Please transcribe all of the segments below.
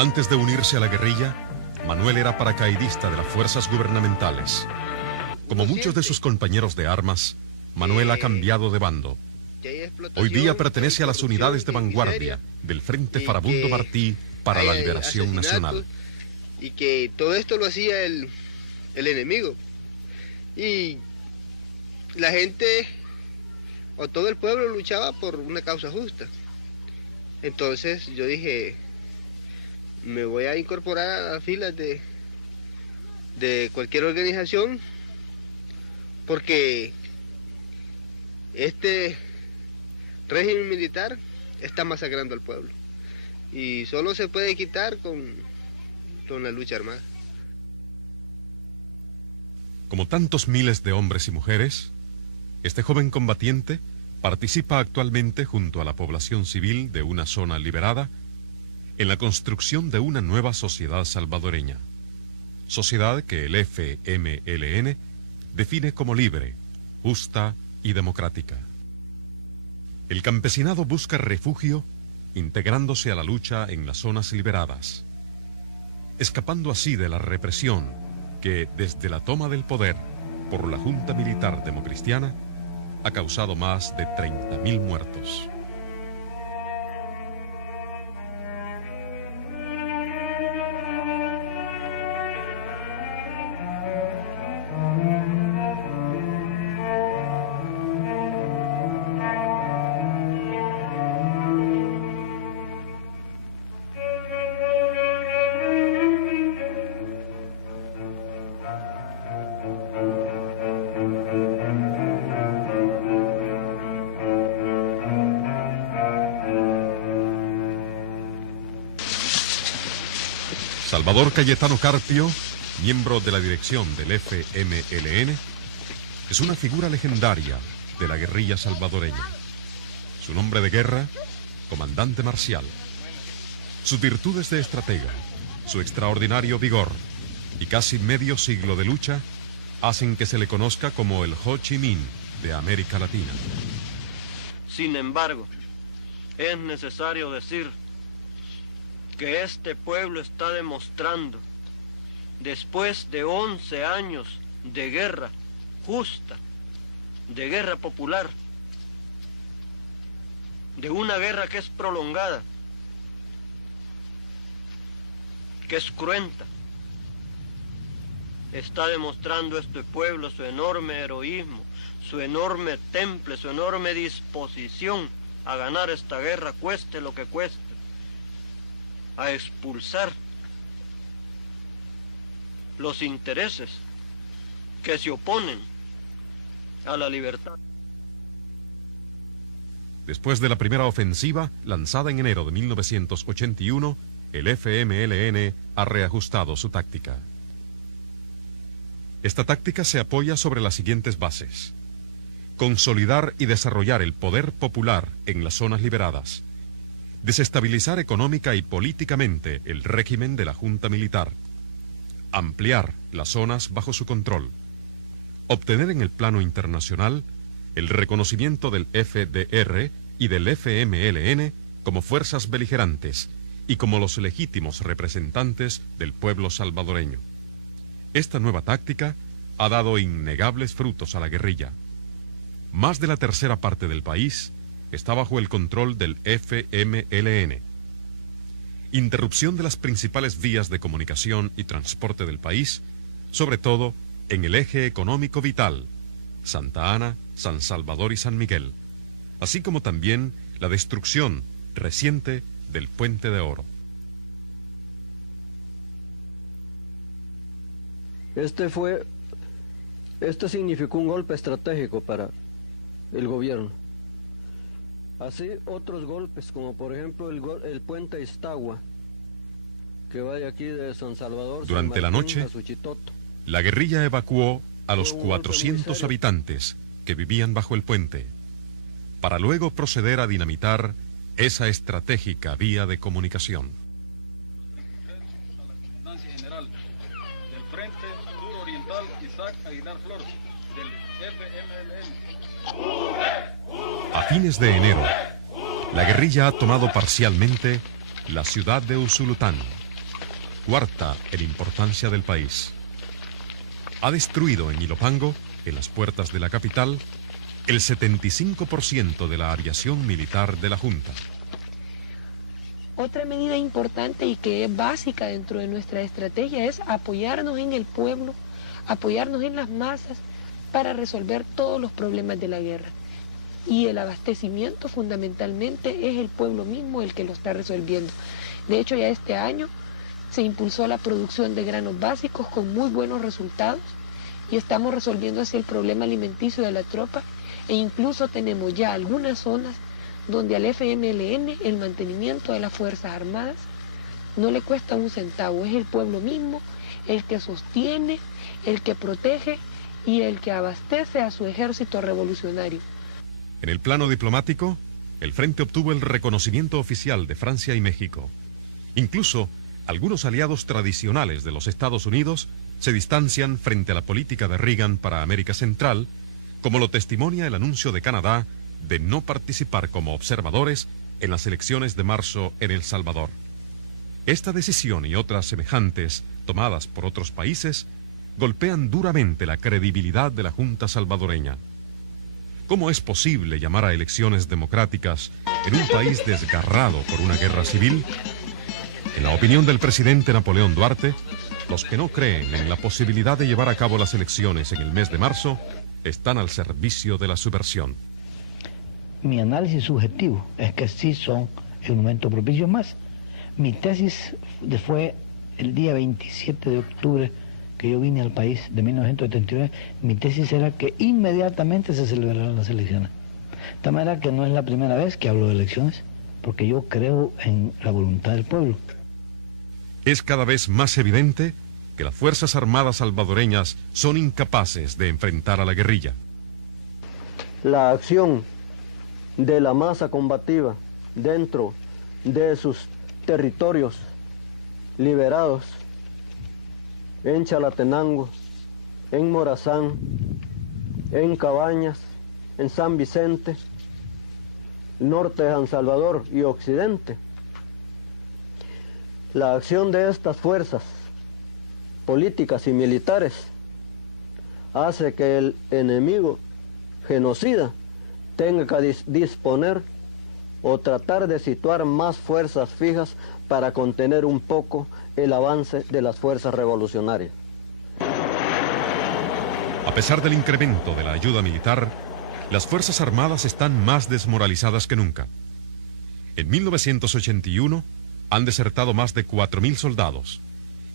Antes de unirse a la guerrilla, Manuel era paracaidista de las fuerzas gubernamentales. Como muchos de sus compañeros de armas, Manuel ha cambiado de bando. Hoy día pertenece a las unidades de vanguardia del Frente Farabundo Martí para la Liberación Nacional. Y que todo esto lo hacía el enemigo. Y la gente, o todo el pueblo, luchaba por una causa justa. Entonces yo dije, me voy a incorporar a las filas de cualquier organización, porque este régimen militar está masacrando al pueblo. Y solo se puede quitar con la lucha armada. Como tantos miles de hombres y mujeres, este joven combatiente participa actualmente junto a la población civil de una zona liberada en la construcción de una nueva sociedad salvadoreña. Sociedad que el FMLN define como libre, justa y democrática. El campesinado busca refugio integrándose a la lucha en las zonas liberadas, escapando así de la represión que, desde la toma del poder por la Junta Militar Democristiana, ha causado más de 30.000 muertos. Salvador Cayetano Carpio, miembro de la dirección del FMLN, es una figura legendaria de la guerrilla salvadoreña. Su nombre de guerra, comandante marcial. Sus virtudes de estratega, su extraordinario vigor y casi medio siglo de lucha hacen que se le conozca como el Ho Chi Minh de América Latina. Sin embargo, es necesario decir que este pueblo está demostrando, después de 11 años de guerra justa, de guerra popular, de una guerra que es prolongada, que es cruenta, está demostrando este pueblo su enorme heroísmo, su enorme temple, su enorme disposición a ganar esta guerra, cueste lo que cueste, a expulsar los intereses que se oponen a la libertad. Después de la primera ofensiva, lanzada en enero de 1981, el FMLN ha reajustado su táctica. Esta táctica se apoya sobre las siguientes bases: consolidar y desarrollar el poder popular en las zonas liberadas, desestabilizar económica y políticamente el régimen de la Junta Militar, ampliar las zonas bajo su control, obtener en el plano internacional el reconocimiento del FDR y del FMLN como fuerzas beligerantes y como los legítimos representantes del pueblo salvadoreño. Esta nueva táctica ha dado innegables frutos a la guerrilla. Más de la tercera parte del país está bajo el control del FMLN. Interrupción de las principales vías de comunicación y transporte del país, sobre todo en el eje económico vital, Santa Ana, San Salvador y San Miguel, así como también la destrucción reciente del Puente de Oro. Este significó un golpe estratégico para el gobierno. Así otros golpes, como por ejemplo el puente Iztagua, que va de aquí de San Salvador. Durante la noche, la guerrilla evacuó a los 400 habitantes que vivían bajo el puente, para luego proceder a dinamitar esa estratégica vía de comunicación. General del Frente Suroriental Isaac Aguilar Flores, del FMLN. A fines de enero, la guerrilla ha tomado parcialmente la ciudad de Usulután. cuarta en importancia del país. Ha destruido en Ilopango, en las puertas de la capital, el 75% de la aviación militar de la Junta. Otra medida importante y que es básica dentro de nuestra estrategia es apoyarnos en el pueblo, apoyarnos en las masas para resolver todos los problemas de la guerra. Y el abastecimiento fundamentalmente es el pueblo mismo el que lo está resolviendo. De hecho, ya este año se impulsó la producción de granos básicos con muy buenos resultados y estamos resolviendo así el problema alimenticio de la tropa e incluso tenemos ya algunas zonas donde al FMLN el mantenimiento de las Fuerzas Armadas no le cuesta un centavo, es el pueblo mismo el que sostiene, el que protege y el que abastece a su ejército revolucionario. En el plano diplomático, el Frente obtuvo el reconocimiento oficial de Francia y México. Incluso, algunos aliados tradicionales de los Estados Unidos se distancian frente a la política de Reagan para América Central, como lo testimonia el anuncio de Canadá de no participar como observadores en las elecciones de marzo en El Salvador. Esta decisión y otras semejantes tomadas por otros países golpean duramente la credibilidad de la Junta salvadoreña. ¿Cómo es posible llamar a elecciones democráticas en un país desgarrado por una guerra civil? En la opinión del presidente Napoleón Duarte, los que no creen en la posibilidad de llevar a cabo las elecciones en el mes de marzo están al servicio de la subversión. Mi análisis subjetivo es que sí son el momento propicio más. Mi tesis fue el día 27 de octubre que yo vine al país de 1979, mi tesis era que inmediatamente se celebraran las elecciones. De tal manera que no es la primera vez que hablo de elecciones, porque yo creo en la voluntad del pueblo. Es cada vez más evidente que las Fuerzas Armadas salvadoreñas son incapaces de enfrentar a la guerrilla. La acción de la masa combativa dentro de sus territorios liberados en Chalatenango, en Morazán, en Cabañas, en San Vicente, norte de San Salvador y occidente. La acción de estas fuerzas políticas y militares hace que el enemigo genocida tenga que disponer o tratar de situar más fuerzas fijas para contener un poco el avance de las fuerzas revolucionarias. A pesar del incremento de la ayuda militar, las Fuerzas Armadas están más desmoralizadas que nunca. En 1981 han desertado más de 4.000 soldados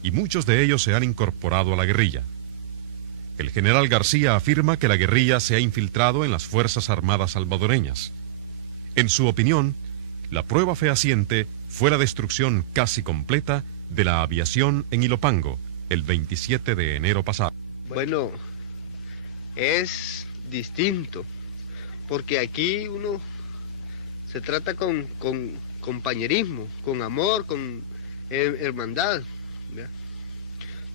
y muchos de ellos se han incorporado a la guerrilla. El general García afirma que la guerrilla se ha infiltrado en las Fuerzas Armadas salvadoreñas. En su opinión, la prueba fehaciente fue la destrucción casi completa de la aviación en Ilopango el 27 de enero pasado. Bueno, es distinto, porque aquí uno se trata con compañerismo, con amor, con hermandad, ¿ya?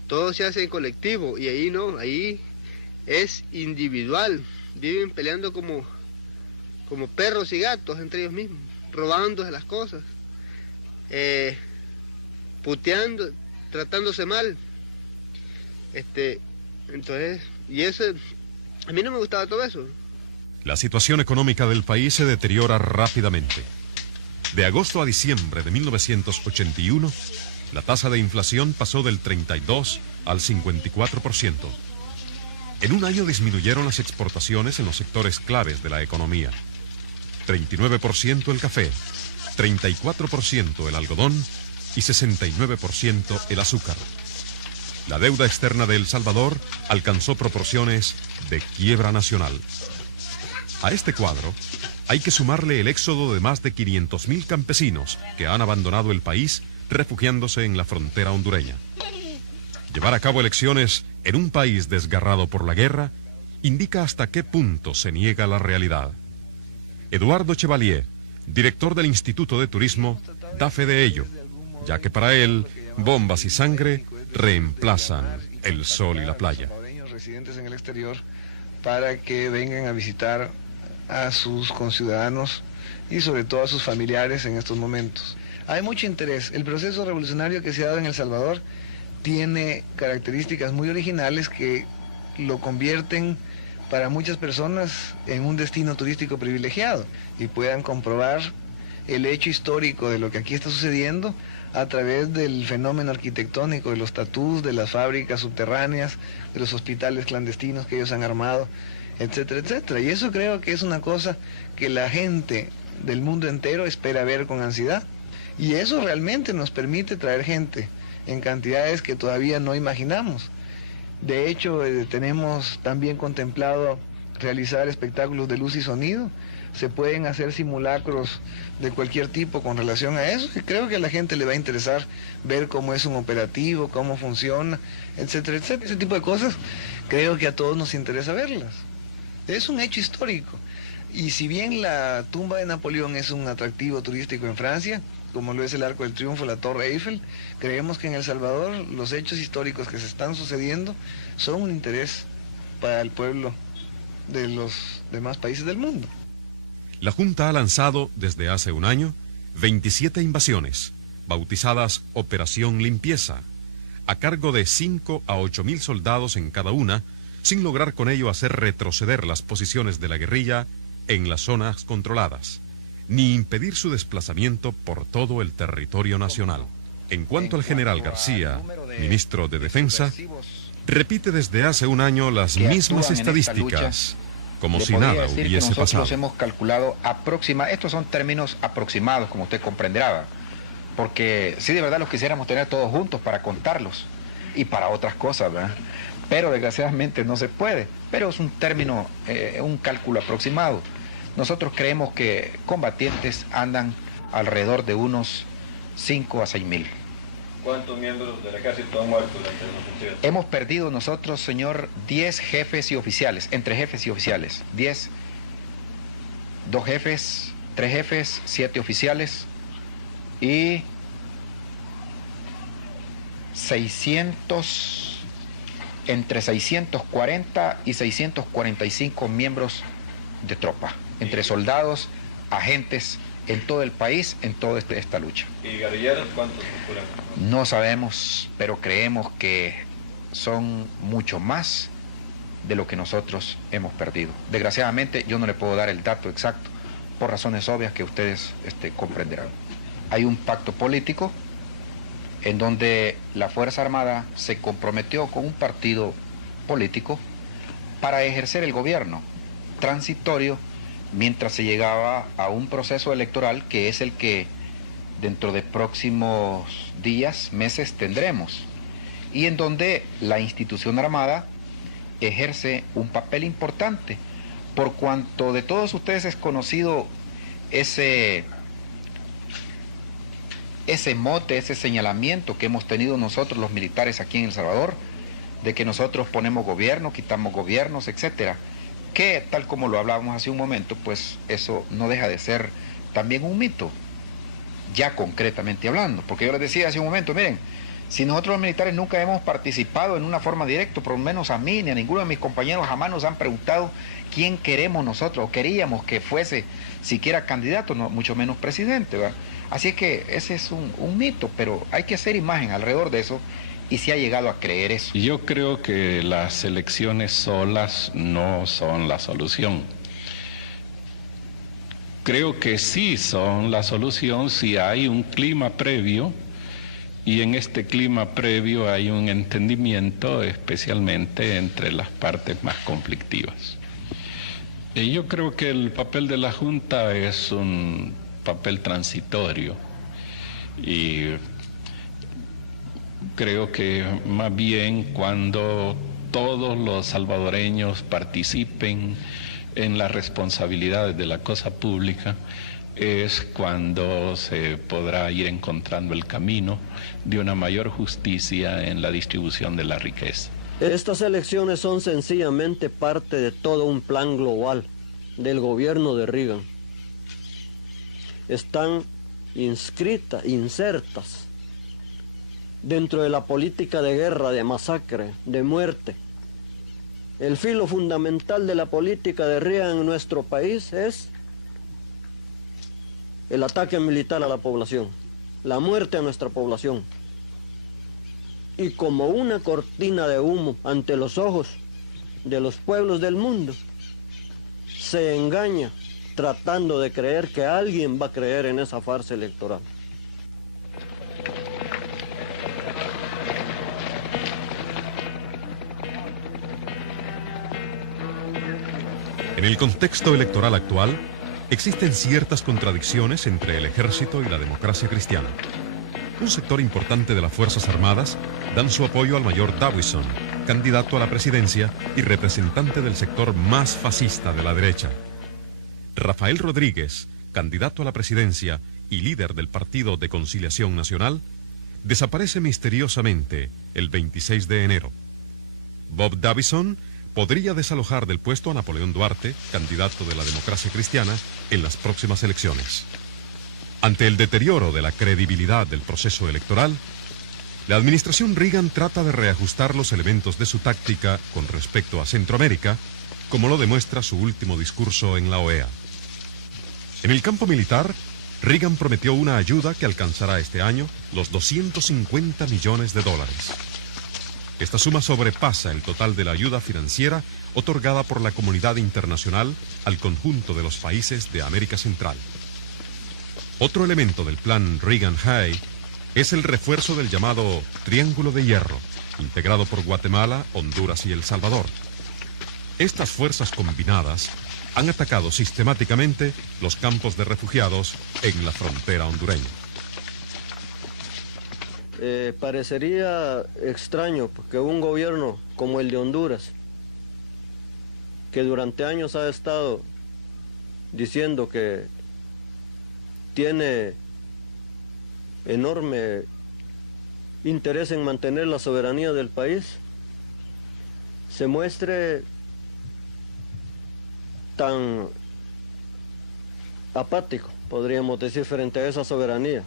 Todo se hace en colectivo y ahí no, ahí es individual, viven peleando como perros y gatos entre ellos mismos, robándose las cosas, puteando, tratándose mal. Entonces, y eso, a mí no me gustaba todo eso. La situación económica del país se deteriora rápidamente. De agosto a diciembre de 1981, la tasa de inflación pasó del 32 al 54%. En un año disminuyeron las exportaciones en los sectores claves de la economía. 39% el café, 34% el algodón y 69% el azúcar. La deuda externa de El Salvador alcanzó proporciones de quiebra nacional. A este cuadro hay que sumarle el éxodo de más de 500.000 campesinos que han abandonado el país refugiándose en la frontera hondureña. Llevar a cabo elecciones en un país desgarrado por la guerra indica hasta qué punto se niega la realidad. Eduardo Chevalier, director del Instituto de Turismo, da fe de ello, ya que para él, bombas y sangre reemplazan el sol y la playa. Residentes en el exterior para que vengan a visitar a sus conciudadanos y sobre todo a sus familiares en estos momentos. Hay mucho interés. El proceso revolucionario que se ha dado en El Salvador tiene características muy originales que lo convierten para muchas personas en un destino turístico privilegiado y puedan comprobar el hecho histórico de lo que aquí está sucediendo a través del fenómeno arquitectónico de los tatús, de las fábricas subterráneas, de los hospitales clandestinos que ellos han armado, etcétera, etcétera. Y eso creo que es una cosa que la gente del mundo entero espera ver con ansiedad. Y eso realmente nos permite traer gente en cantidades que todavía no imaginamos. De hecho, tenemos también contemplado realizar espectáculos de luz y sonido. Se pueden hacer simulacros de cualquier tipo con relación a eso. Y creo que a la gente le va a interesar ver cómo es un operativo, cómo funciona, etcétera, etcétera. Ese tipo de cosas creo que a todos nos interesa verlas. Es un hecho histórico. Y si bien la tumba de Napoleón es un atractivo turístico en Francia, como lo es el Arco del Triunfo, la Torre Eiffel, creemos que en El Salvador los hechos históricos que se están sucediendo son un interés para el pueblo de los demás países del mundo. La Junta ha lanzado desde hace un año 27 invasiones, bautizadas Operación Limpieza, a cargo de 5 a 8 mil soldados en cada una, sin lograr con ello hacer retroceder las posiciones de la guerrilla en las zonas controladas, ni impedir su desplazamiento por todo el territorio nacional. En cuanto al general García, ministro de Defensa, repite desde hace un año las mismas estadísticas, como si nada hubiese pasado. Nosotros hemos calculado estos son términos aproximados, como usted comprenderá, porque si de verdad los quisiéramos tener todos juntos para contarlos y para otras cosas, ¿verdad? Pero desgraciadamente no se puede, pero es un término, un cálculo aproximado. Nosotros creemos que combatientes andan alrededor de unos 5 a 6 mil. ¿Cuántos miembros del ejército han muerto durante la ofensiva? Hemos perdido nosotros, señor, 10 jefes y oficiales, entre jefes y oficiales. 10, 2 jefes, 3 jefes, 7 oficiales y 600, entre 640 y 645 miembros de tropa, entre soldados, agentes, en todo el país, en toda esta lucha. ¿Y guerrilleros cuántos circulan? No sabemos, pero creemos que son mucho más de lo que nosotros hemos perdido. Desgraciadamente yo no le puedo dar el dato exacto, por razones obvias que ustedes comprenderán. Hay un pacto político en donde la Fuerza Armada se comprometió con un partido político para ejercer el gobierno transitorio mientras se llegaba a un proceso electoral que es el que dentro de próximos días, meses tendremos, y en donde la institución armada ejerce un papel importante, por cuanto de todos ustedes es conocido ese mote, ese señalamiento que hemos tenido nosotros los militares aquí en El Salvador, de que nosotros ponemos gobierno, quitamos gobiernos, etcétera, que tal como lo hablábamos hace un momento, pues eso no deja de ser también un mito, ya concretamente hablando, porque yo les decía hace un momento, miren, si nosotros los militares nunca hemos participado en una forma directa, por lo menos a mí ni a ninguno de mis compañeros jamás nos han preguntado quién queremos nosotros, o queríamos que fuese siquiera candidato, no, mucho menos presidente, ¿verdad? Así es que ese es un mito, pero hay que hacer imagen alrededor de eso, y se ha llegado a creer eso. Yo creo que las elecciones solas no son la solución. Creo que sí son la solución si hay un clima previo, y en este clima previo hay un entendimiento especialmente entre las partes más conflictivas. Y yo creo que el papel de la Junta es un papel transitorio, y creo que más bien cuando todos los salvadoreños participen en las responsabilidades de la cosa pública, es cuando se podrá ir encontrando el camino de una mayor justicia en la distribución de la riqueza. Estas elecciones son sencillamente parte de todo un plan global del gobierno de Reagan. Están insertas dentro de la política de guerra, de masacre, de muerte. El filo fundamental de la política de Reagan en nuestro país es el ataque militar a la población. la muerte a nuestra población. Y como una cortina de humo ante los ojos de los pueblos del mundo, se engaña tratando de creer que alguien va a creer en esa farsa electoral. En el contexto electoral actual, existen ciertas contradicciones entre el ejército y la democracia cristiana. Un sector importante de las Fuerzas Armadas dan su apoyo al mayor Dawison, candidato a la presidencia y representante del sector más fascista de la derecha. Rafael Rodríguez, candidato a la presidencia y líder del Partido de Conciliación Nacional, desaparece misteriosamente el 26 de enero. Bob Dawson podría desalojar del puesto a Napoleón Duarte, candidato de la democracia cristiana, en las próximas elecciones. Ante el deterioro de la credibilidad del proceso electoral, la administración Reagan trata de reajustar los elementos de su táctica con respecto a Centroamérica, como lo demuestra su último discurso en la OEA. En el campo militar, Reagan prometió una ayuda que alcanzará este año los $250 millones. Esta suma sobrepasa el total de la ayuda financiera otorgada por la comunidad internacional al conjunto de los países de América Central. Otro elemento del plan Reagan-Hay es el refuerzo del llamado Triángulo de Hierro, integrado por Guatemala, Honduras y El Salvador. Estas fuerzas combinadas han atacado sistemáticamente los campos de refugiados en la frontera hondureña. Parecería extraño que un gobierno como el de Honduras, que durante años ha estado diciendo que tiene enorme interés en mantener la soberanía del país, se muestre tan apático, podríamos decir, frente a esa soberanía.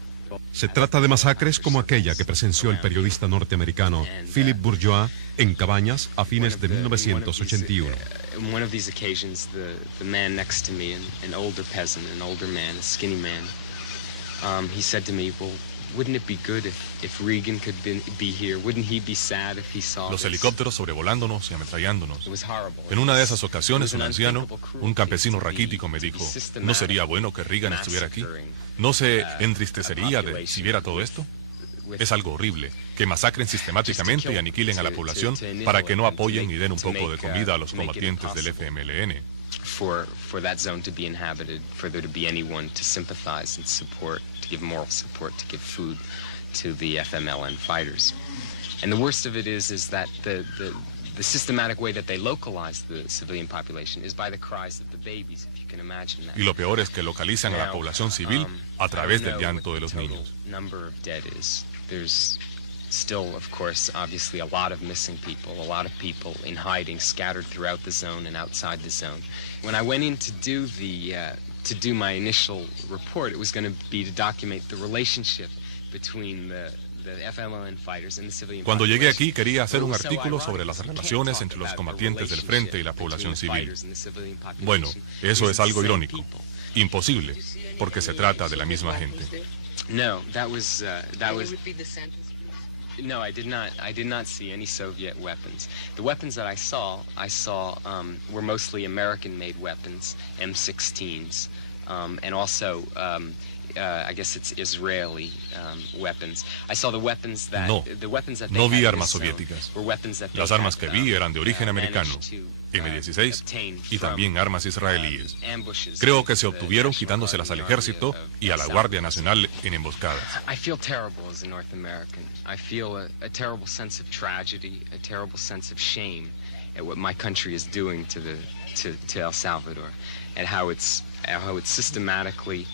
Se trata de masacres como aquella que presenció el periodista norteamericano Philip Bourgeois en Cabañas a fines de 1981. One of these occasions, the man next to me, an older peasant, an older man, a skinny man, he said to me, well, wouldn't it be good if Reagan could be here? Wouldn't he be sad if he saw Los this? helicópteros sobrevolándonos y ametrallándonos. It was horrible. En una de esas ocasiones, un anciano, un campesino raquítico, me dijo, ¿no sería bueno que Reagan estuviera aquí? ¿No se entristecería si viera todo esto? Es algo horrible, que masacren sistemáticamente y aniquilen a la población para que no apoyen ni den un poco de comida a los combatientes del FMLN. For that zone to be inhabited, for there to be anyone to sympathize and support, to give moral support, to give food to the FMLN fighters. And the worst of it is that the systematic way that they localize the civilian population is by the cries of the babies, if you can imagine that. Y lo peor es que localizan a la población civil a través del llanto de los niños. Number of dead is there's still, of course, obviously a lot of missing people, a lot of people in hiding, scattered throughout the zone and outside the zone. When I went in to do my initial report, it was going to be to document the relationship between the FMLN fighters and the civilian population. Cuando llegué aquí quería hacer un artículo sobre las relaciones entre los combatientes del frente y la población civil. Bueno, eso es algo irónico, imposible, porque se trata de la misma gente. No, that was No, I did not see any Soviet weapons. The weapons that I saw were mostly American-made weapons, M16s, and also I guess it's Israeli weapons. I saw the weapons that No vi armas soviéticas. Las armas que vi eran de origen americano, M16 y también armas israelíes. Creo que se obtuvieron quitándoselas al ejército y a la Guardia Nacional en emboscadas. I feel terrible as a North American. I feel a terrible sense of tragedy, a terrible sense of shame at what my country is doing to El Salvador, and how it's systematically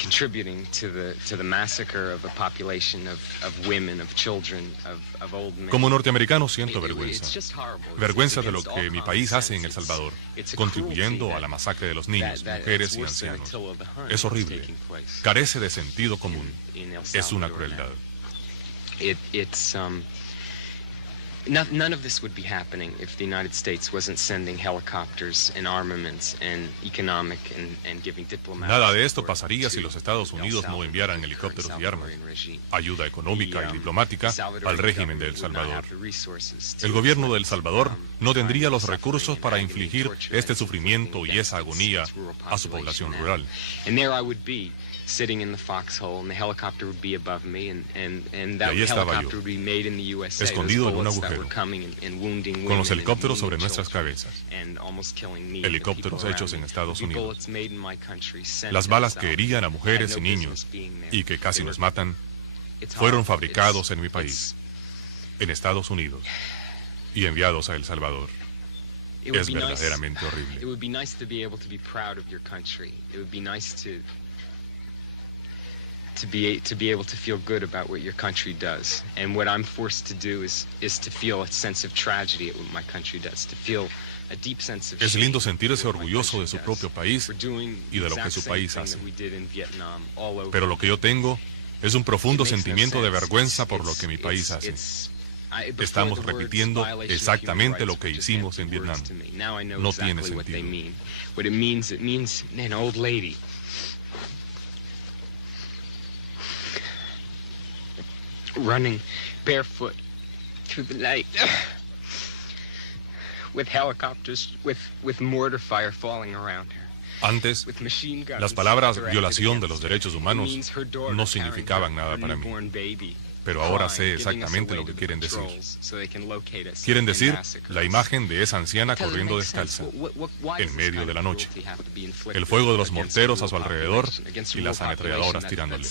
contributing to the massacre of a population of women, of children, of old men. Como norteamericano siento vergüenza. Vergüenza de lo que mi país hace en El Salvador, contribuyendo a la masacre de los niños, mujeres y ancianos. Es horrible. Carece de sentido común. Es una crueldad. None of this would be happening if the United States wasn't sending helicopters and armaments and economic and giving diplomatic. Nada de esto pasaría si los Estados Unidos no enviaran helicópteros y armas, ayuda económica y diplomática al régimen de El Salvador. El gobierno de El Salvador no tendría los recursos para infligir este sufrimiento y esa agonía a su población rural. Sitting in the foxhole, and the helicopter would be above me, and that ahí estaba helicopter yo, would be made in the USA. escondido en un agujero, con los helicópteros sobre nuestras cabezas, helicópteros hechos en Estados Unidos. Las balas que herían a mujeres y niños y que casi nos matan fueron fabricados en mi país, en Estados Unidos, y enviados a El Salvador. Es verdaderamente horrible. It would be nice to be able to be proud of your country. It would be nice to be able to feel good about what your country does. And what I'm forced to do is to feel a sense of tragedy at what my country does, to feel a deep sense of Es shame lindo sentirse orgulloso de su propio país y de lo que su país hace. Pero lo que yo tengo es un profundo sentimiento de vergüenza por lo que mi país hace. Estamos repitiendo exactamente lo que hicimos en Vietnam. No tiene sentido. What it means an old lady running barefoot through the night with helicopters, with mortar fire falling around her. Antes, las palabras violación de los derechos humanos no significaban nada para mí. Pero ahora sé exactamente lo que quieren decir. Quieren decir la imagen de esa anciana corriendo descalza, en medio de la noche, el fuego de los morteros a su alrededor y las ametralladoras tirándole.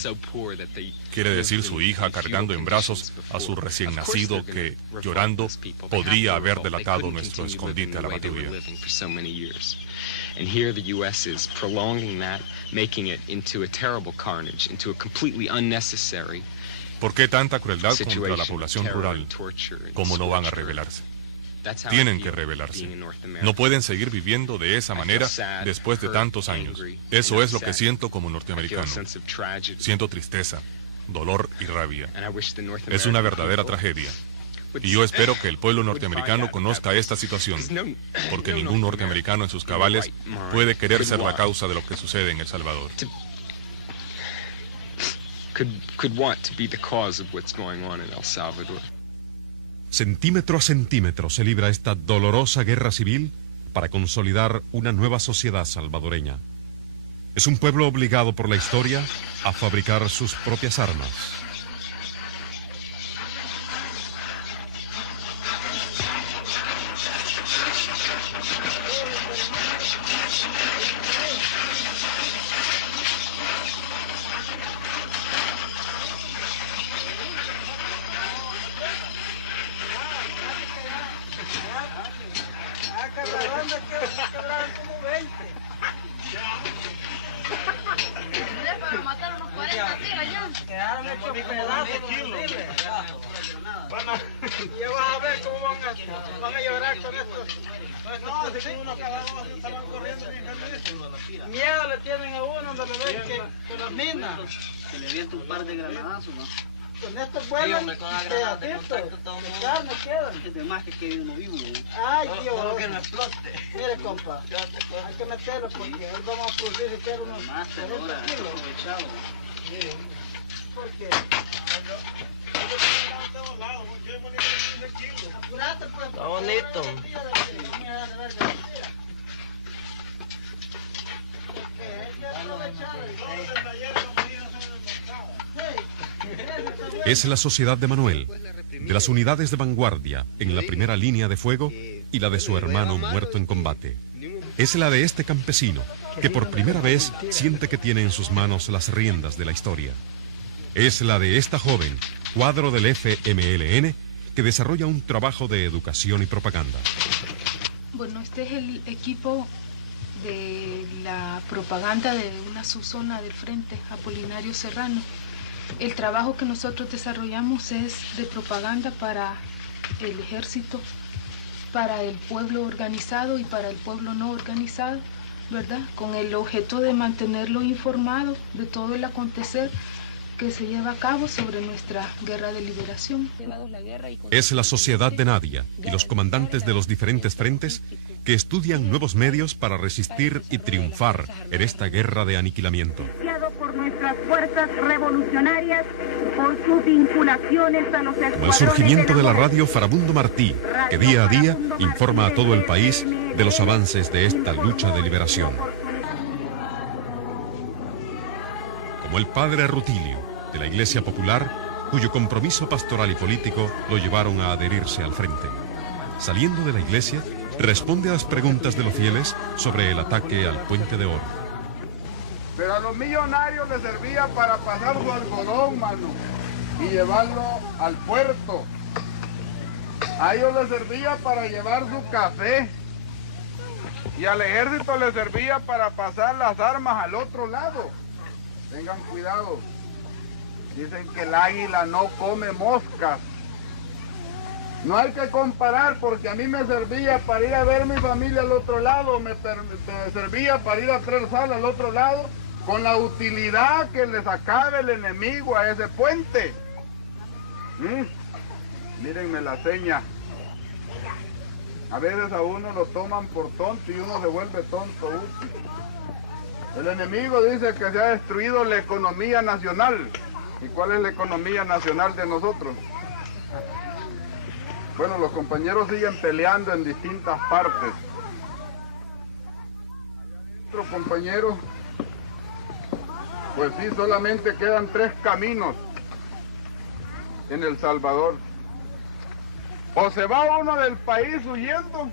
Quiere decir su hija cargando en brazos a su recién nacido que, llorando, podría haber delatado nuestro escondite a la patrulla. And here the U.S. is prolonging that, making it into a terrible carnage, into a completely unnecessary. ¿Por qué tanta crueldad contra la población rural? ¿Cómo no van a rebelarse? Tienen que rebelarse. No pueden seguir viviendo de esa manera después de tantos años. Eso es lo que siento como norteamericano. Siento tristeza, dolor y rabia. Es una verdadera tragedia. Y yo espero que el pueblo norteamericano conozca esta situación, porque ningún norteamericano en sus cabales puede querer ser la causa de lo que sucede en El Salvador. Could want to be the cause of what's going on in El Salvador. Centímetro a centímetro se libra esta dolorosa guerra civil para consolidar una nueva sociedad salvadoreña. Es un pueblo obligado por la historia a fabricar sus propias armas. Miedo le tienen a uno donde le ven que con las minas. Se le viene un par de granadazos, ¿no? Con estos vuelos, pedacitos de carne quedan. Es de más que quede uno vivo. Ay, Dios. Solo que no explote. Mire, compa, hay que meterlo porque hoy vamos a producir siquiera unos 40 kilos. Mire, porque... Está bonito. Es la sociedad de Manuel, de las unidades de vanguardia en la primera línea de fuego y la de su hermano muerto en combate. Es la de este campesino que por primera vez siente que tiene en sus manos las riendas de la historia. Es la de esta joven, cuadro del FMLN, que desarrolla un trabajo de educación y propaganda. Bueno, este es el equipo de la propaganda de una subzona del Frente Apolinario Serrano. El trabajo que nosotros desarrollamos es de propaganda para el ejército, para el pueblo organizado y para el pueblo no organizado, ¿verdad? Con el objeto de mantenerlo informado de todo el acontecer que se lleva a cabo sobre nuestra guerra de liberación. Es la sociedad de Nadia y los comandantes de los diferentes frentes que estudian nuevos medios para resistir y triunfar en esta guerra de aniquilamiento. Por nuestras fuerzas revolucionarias, por sus vinculaciones a los escuadrones. Como el surgimiento de la radio Farabundo Martí, que día a día informa a todo el país de los avances de esta lucha de liberación. Como el padre Rutilio, de la Iglesia Popular, cuyo compromiso pastoral y político lo llevaron a adherirse al frente. Saliendo de la iglesia, responde a las preguntas de los fieles sobre el ataque al Puente de Oro. Pero a los millonarios les servía para pasar su algodón, mano, y llevarlo al puerto. A ellos les servía para llevar su café. Y al ejército les servía para pasar las armas al otro lado. Tengan cuidado. Dicen que el águila no come moscas. No hay que comparar, porque a mí me servía para ir a ver mi familia al otro lado, me servía para ir a traer sal al otro lado, con la utilidad que le sacaba el enemigo a ese puente. Mírenme la seña. A veces a uno lo toman por tonto y uno se vuelve tonto útil. El enemigo dice que se ha destruido la economía nacional. ¿Y cuál es la economía nacional de nosotros? Bueno, los compañeros siguen peleando en distintas partes. Allá adentro, compañeros, pues sí, solamente quedan 3 caminos en El Salvador. O se va uno del país huyendo,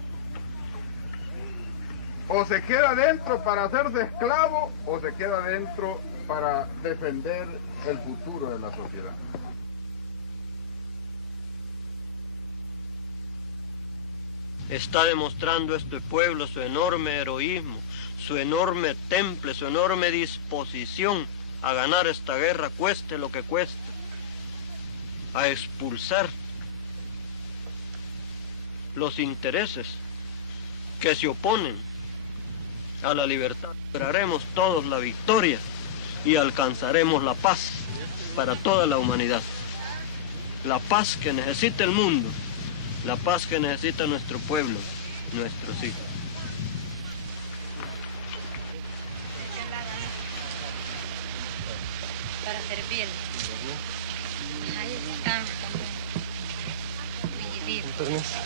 o se queda dentro para hacerse esclavo, o se queda dentro para defender el futuro de la sociedad. Está demostrando este pueblo su enorme heroísmo, su enorme temple, su enorme disposición a ganar esta guerra, cueste lo que cueste, a expulsar los intereses que se oponen a la libertad. Lograremos todos la victoria y alcanzaremos la paz para toda la humanidad. La paz que necesita el mundo, la paz que necesita nuestro pueblo, nuestros hijos. Para servir. Ahí están también. Permiso.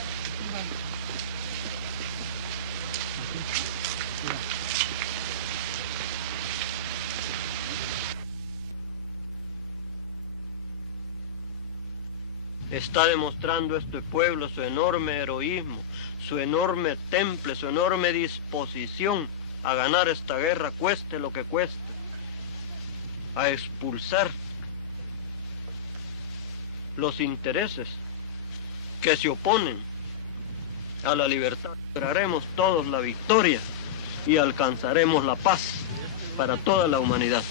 Está demostrando este pueblo su enorme heroísmo, su enorme temple, su enorme disposición a ganar esta guerra, cueste lo que cueste, a expulsar los intereses que se oponen a la libertad. Lograremos todos la victoria y alcanzaremos la paz para toda la humanidad.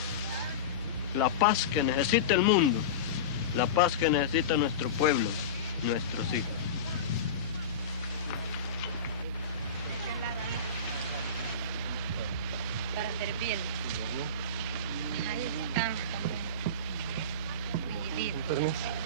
La paz que necesita el mundo, la paz que necesita nuestro pueblo, nuestros hijos. Para servir. Ahí están también. Permiso.